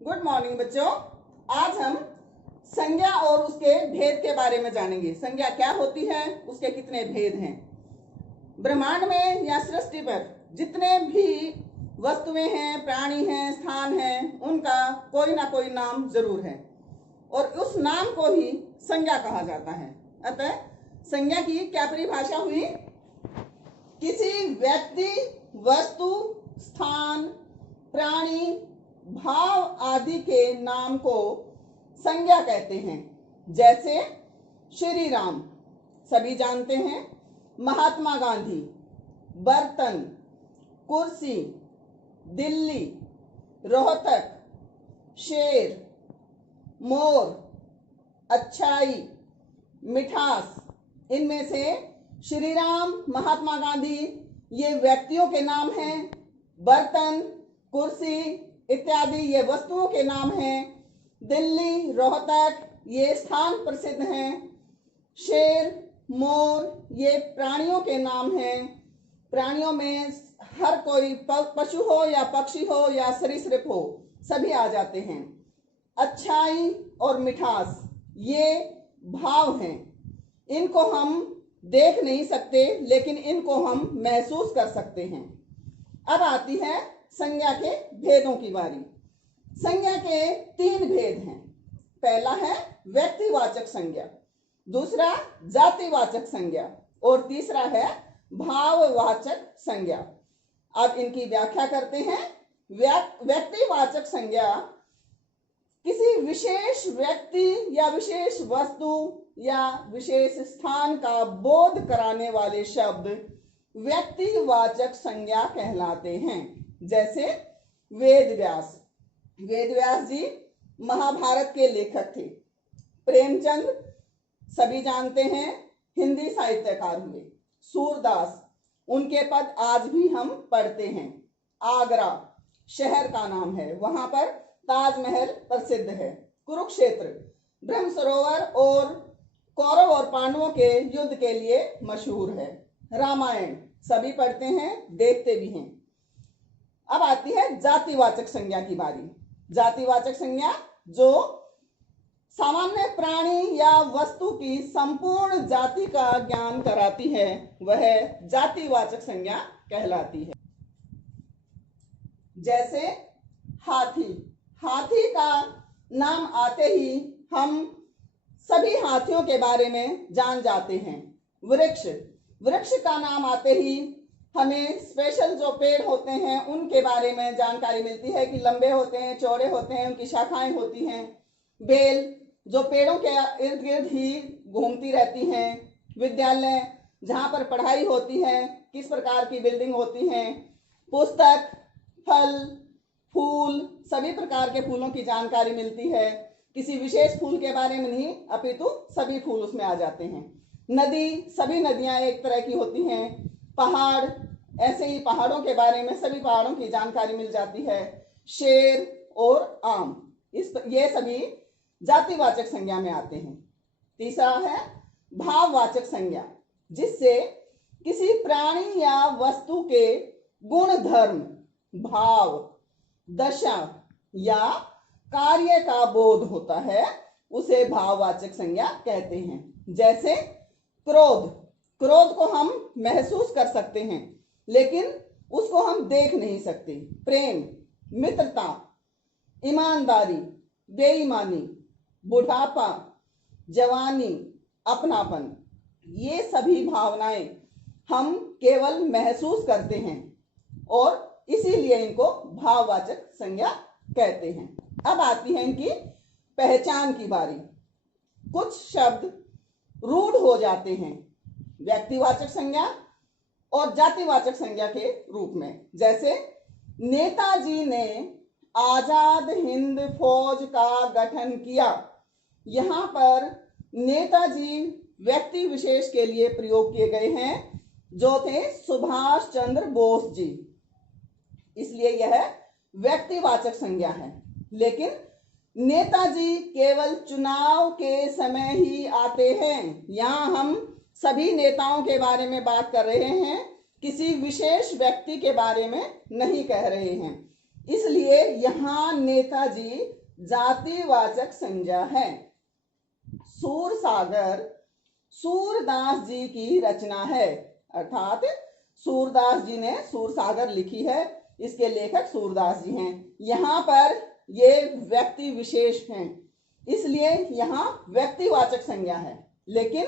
Good morning बच्चों। आज हम संज्ञा और उसके भेद के बारे में जानेंगे। संज्ञा क्या होती है, उसके कितने भेद हैं। ब्रह्मांड में या सृष्टि पर जितने भी वस्तुएं हैं, प्राणी हैं, स्थान हैं, उनका कोई ना कोई नाम जरूर है और उस नाम को ही संज्ञा कहा जाता है। अतः संज्ञा की क्या परिभाषा हुई? किसी व्यक्ति, वस्तु, स्थान, प्राणी, भाव आदि के नाम को संज्ञा कहते हैं। जैसे श्री राम सभी जानते हैं, महात्मा गांधी, बर्तन, कुर्सी, दिल्ली, रोहतक, शेर, मोर, अच्छाई, मिठास, इनमें से श्री राम, महात्मा गांधी ये व्यक्तियों के नाम हैं। बर्तन, कुर्सी इत्यादि ये वस्तुओं के नाम हैं। दिल्ली, रोहतक ये स्थान प्रसिद्ध हैं। शेर, मोर ये प्राणियों के नाम हैं। प्राणियों में हर कोई पशु हो या पक्षी हो या सरीसृप हो, सभी आ जाते हैं। अच्छाई और मिठास ये भाव हैं। इनको हम देख नहीं सकते, लेकिन इनको हम महसूस कर सकते हैं। अब आती है संज्ञा के भेदों की बारी। संज्ञा के 3 भेद हैं। पहला है व्यक्तिवाचक संज्ञा, दूसरा जातिवाचक संज्ञा और तीसरा है भाववाचक संज्ञा। अब इनकी व्याख्या करते हैं। व्यक्तिवाचक संज्ञा किसी विशेष व्यक्ति या विशेष वस्तु या विशेष स्थान का बोध कराने वाले शब्द व्यक्तिवाचक संज्ञा कहलाते हैं। जैसे वेद व्यास जी महाभारत के लेखक थे। प्रेमचंद सभी जानते हैं, हिंदी साहित्यकार हुए। सूरदास, उनके पद आज भी हम पढ़ते हैं। आगरा शहर का नाम है, वहां पर ताजमहल प्रसिद्ध है। कुरुक्षेत्र ब्रह्म सरोवर और कौरव और पांडवों के युद्ध के लिए मशहूर है। रामायण सभी पढ़ते हैं, देखते भी हैं। अब आती है जातिवाचक संज्ञा की बारी। जातिवाचक संज्ञा जो सामान्य प्राणी या वस्तु की संपूर्ण जाति का ज्ञान कराती है, वह जातिवाचक संज्ञा कहलाती है। जैसे हाथी का नाम आते ही हम सभी हाथियों के बारे में जान जाते हैं। वृक्ष का नाम आते ही हमें स्पेशल जो पेड़ होते हैं उनके बारे में जानकारी मिलती है कि लंबे होते हैं, चौड़े होते हैं, उनकी शाखाएं होती हैं। बेल जो पेड़ों के इर्द गिर्द ही घूमती रहती हैं। विद्यालय जहाँ पर पढ़ाई होती है, किस प्रकार की बिल्डिंग होती है। पुस्तक, फल, फूल, सभी प्रकार के फूलों की जानकारी मिलती है। किसी विशेष फूल के बारे में नहीं, अपितु सभी फूल उसमें आ जाते हैं। नदी, सभी नदियां एक तरह की होती हैं। पहाड़, ऐसे ही पहाड़ों के बारे में सभी पहाड़ों की जानकारी मिल जाती है। शेर और आम, ये सभी जातिवाचक संज्ञा में आते हैं। तीसरा है भाववाचक संज्ञा, जिससे किसी प्राणी या वस्तु के गुण, धर्म, भाव, दशा या कार्य का बोध होता है, उसे भाववाचक संज्ञा कहते हैं। जैसे क्रोध को हम महसूस कर सकते हैं, लेकिन उसको हम देख नहीं सकते। प्रेम, मित्रता, ईमानदारी, बेईमानी, बुढ़ापा, जवानी, अपनापन, ये सभी भावनाएं हम केवल महसूस करते हैं और इसीलिए इनको भाववाचक संज्ञा कहते हैं। अब आती है इनकी पहचान की बारी। कुछ शब्द रूढ़ हो जाते हैं व्यक्तिवाचक संज्ञा और जातिवाचक संज्ञा के रूप में। जैसे नेताजी ने आजाद हिंद फौज का गठन किया। यहाँ पर नेताजी व्यक्ति विशेष के लिए प्रयोग किए गए हैं, जो थे सुभाष चंद्र बोस जी, इसलिए यह व्यक्तिवाचक संज्ञा है। लेकिन नेताजी केवल चुनाव के समय ही आते हैं। यहाँ हम सभी नेताओं के बारे में बात कर रहे हैं, किसी विशेष व्यक्ति के बारे में नहीं कह रहे हैं। इसलिए यहां नेताजी जातिवाचक संज्ञा है। सूरसागर सूरदास जी की रचना है, अर्थात सूरदास जी ने सूरसागर लिखी है, इसके लेखक सूरदास जी हैं। यहाँ पर ये व्यक्ति विशेष हैं, इसलिए यहाँ व्यक्तिवाचक संज्ञा है। लेकिन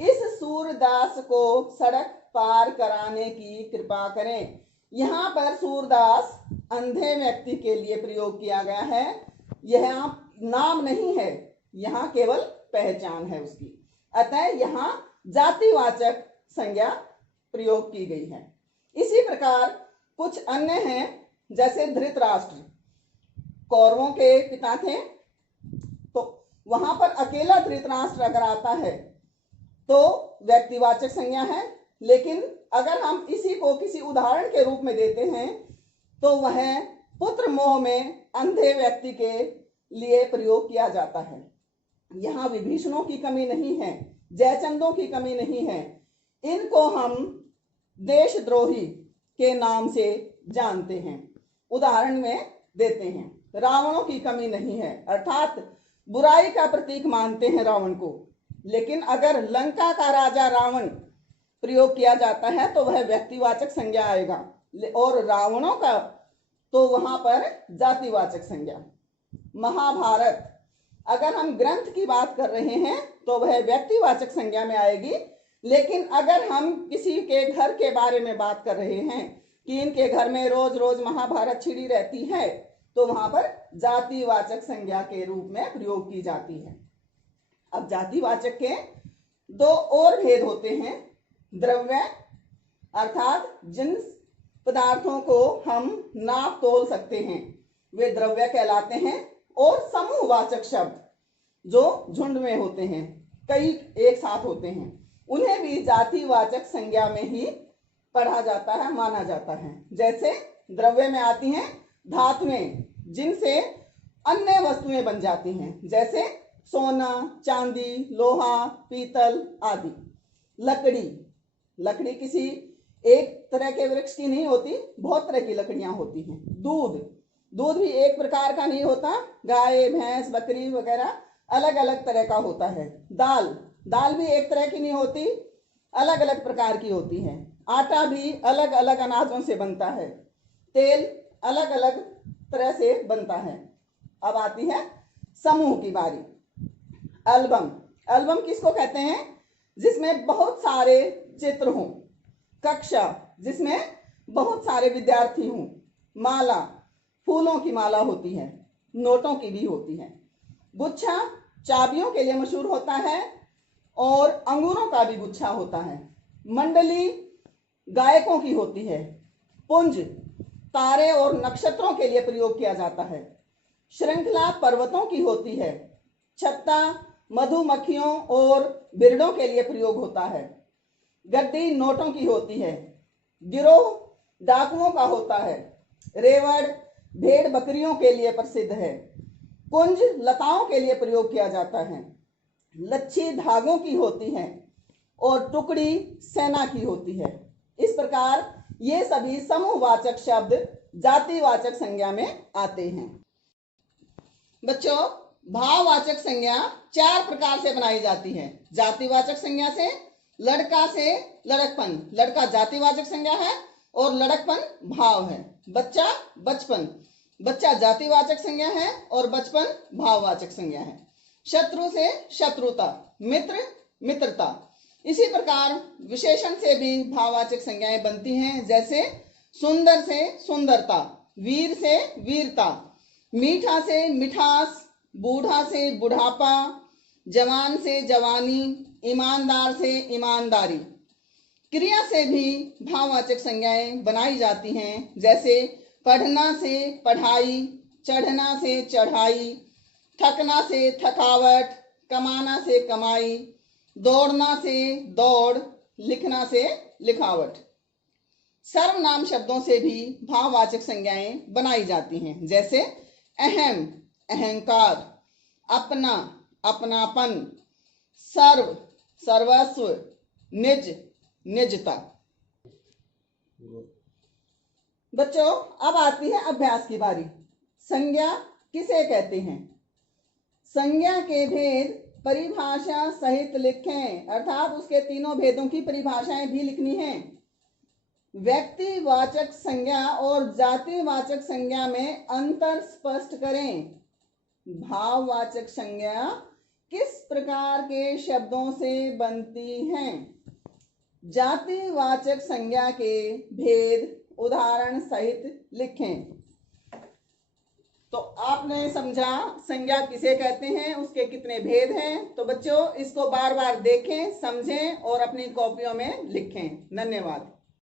इस सूरदास को सड़क पार कराने की कृपा करें, यहाँ पर सूरदास अंधे व्यक्ति के लिए प्रयोग किया गया है। यह नाम नहीं है, यहाँ केवल पहचान है उसकी, अतः यहाँ जातिवाचक संज्ञा प्रयोग की गई है। इसी प्रकार कुछ अन्य हैं, जैसे धृतराष्ट्र कौरवों के पिता थे, तो वहां पर अकेला धृतराष्ट्र अगर आता है तो व्यक्तिवाचक संज्ञा है। लेकिन अगर हम इसी को किसी उदाहरण के रूप में देते हैं तो वह पुत्र मोह में अंधे व्यक्ति के लिए प्रयोग किया जाता है। यहाँ विभीषणों की कमी नहीं है, जयचंदों की कमी नहीं है, इनको हम देशद्रोही के नाम से जानते हैं, उदाहरण में देते हैं। रावणों की कमी नहीं है, अर्थात बुराई का प्रतीक मानते हैं रावण को। लेकिन अगर लंका का राजा रावण प्रयोग किया जाता है तो वह व्यक्तिवाचक संज्ञा आएगा, और रावणों का तो वहां पर जातिवाचक संज्ञा। महाभारत अगर हम ग्रंथ की बात कर रहे हैं तो वह व्यक्तिवाचक संज्ञा में आएगी। लेकिन अगर हम किसी के घर के बारे में बात कर रहे हैं कि इनके घर में रोज रोज महाभारत छिड़ी रहती है, तो वहां पर जातिवाचक संज्ञा के रूप में प्रयोग की जाती है। अब जातिवाचक के दो और भेद होते हैं। द्रव्य अर्थात जिन पदार्थों को हम नाप तोल सकते हैं वे द्रव्य कहलाते हैं, और समूहवाचक शब्द जो झुंड में होते हैं, कई एक साथ होते हैं, उन्हें भी जातिवाचक संज्ञा में ही पढ़ा जाता है, माना जाता है। जैसे द्रव्य में आती हैं धातुएं जिनसे अन्य वस्तुएं बन जाती हैं, जैसे सोना, चांदी, लोहा, पीतल आदि। लकड़ी किसी एक तरह के वृक्ष की नहीं होती, बहुत तरह की लकड़ियां होती हैं। दूध भी एक प्रकार का नहीं होता, गाय, भैंस, बकरी वगैरह अलग अलग तरह का होता है। दाल भी एक तरह की नहीं होती, अलग अलग प्रकार की होती है। आटा भी अलग अलग अनाजों से बनता है। तेल अलग अलग तरह से बनता है। अब आती है समूह की बारी। एल्बम किसको कहते हैं? जिसमें बहुत सारे चित्र हों। कक्षा जिसमें बहुत सारे विद्यार्थी हों। माला फूलों की माला होती है, नोटों की भी होती है। गुच्छा चाबियों के लिए मशहूर होता है और अंगूरों का भी गुच्छा होता है। मंडली गायकों की होती है। पुंज तारे और नक्षत्रों के लिए प्रयोग किया जाता है। श्रृंखला पर्वतों की होती है। छत्ता मधुमक्खियों और बिरडों के लिए प्रयोग होता है। गड्डी नोटों की होती है। गिरोह डाकुओं का होता है। रेवड़ भेड़ बकरियों के लिए प्रसिद्ध है। कुंज लताओं के लिए प्रयोग किया जाता है। लच्छी धागों की होती है और टुकड़ी सेना की होती है। इस प्रकार ये सभी समूहवाचक शब्द जातिवाचक संज्ञा में आते हैं। बच्चों, भाववाचक संज्ञा 4 प्रकार से बनाई जाती है। जातिवाचक संज्ञा से लड़कपन, लड़का जातिवाचक संज्ञा है और लड़कपन भाव है। बच्चा जातिवाचक संज्ञा है और बचपन भाववाचक संज्ञा है। शत्रु से शत्रुता, मित्र मित्रता। इसी प्रकार विशेषण से भी भाववाचक संज्ञाएं बनती हैं, जैसे सुंदर से सुंदरता, वीर से वीरता, मीठा से मिठास, बूढ़ा से बुढ़ापा, जवान से जवानी, ईमानदार से ईमानदारी। क्रिया से भी भाववाचक संज्ञाएं बनाई जाती हैं, जैसे पढ़ना से पढ़ाई, चढ़ना से चढ़ाई, थकना से थकावट, कमाना से कमाई, दौड़ना से दौड़, लिखना से लिखावट। सर्वनाम शब्दों से भी भाववाचक संज्ञाएं बनाई जाती हैं, जैसे अहम अहंकार, अपना अपनापन, सर्व सर्वस्व, निज निजता। बच्चों अब आती है अभ्यास की बारी। संज्ञा किसे कहते हैं? संज्ञा के भेद परिभाषा सहित लिखें, अर्थात उसके तीनों भेदों की परिभाषाएं भी लिखनी है। व्यक्तिवाचक संज्ञा और जातिवाचक संज्ञा में अंतर स्पष्ट करें। भाववाचक संज्ञा किस प्रकार के शब्दों से बनती हैं? जातिवाचक संज्ञा के भेद उदाहरण सहित लिखें। तो आपने समझा संज्ञा किसे कहते हैं, उसके कितने भेद हैं। तो बच्चों इसको बार बार देखें, समझें और अपनी कॉपियों में लिखें। धन्यवाद।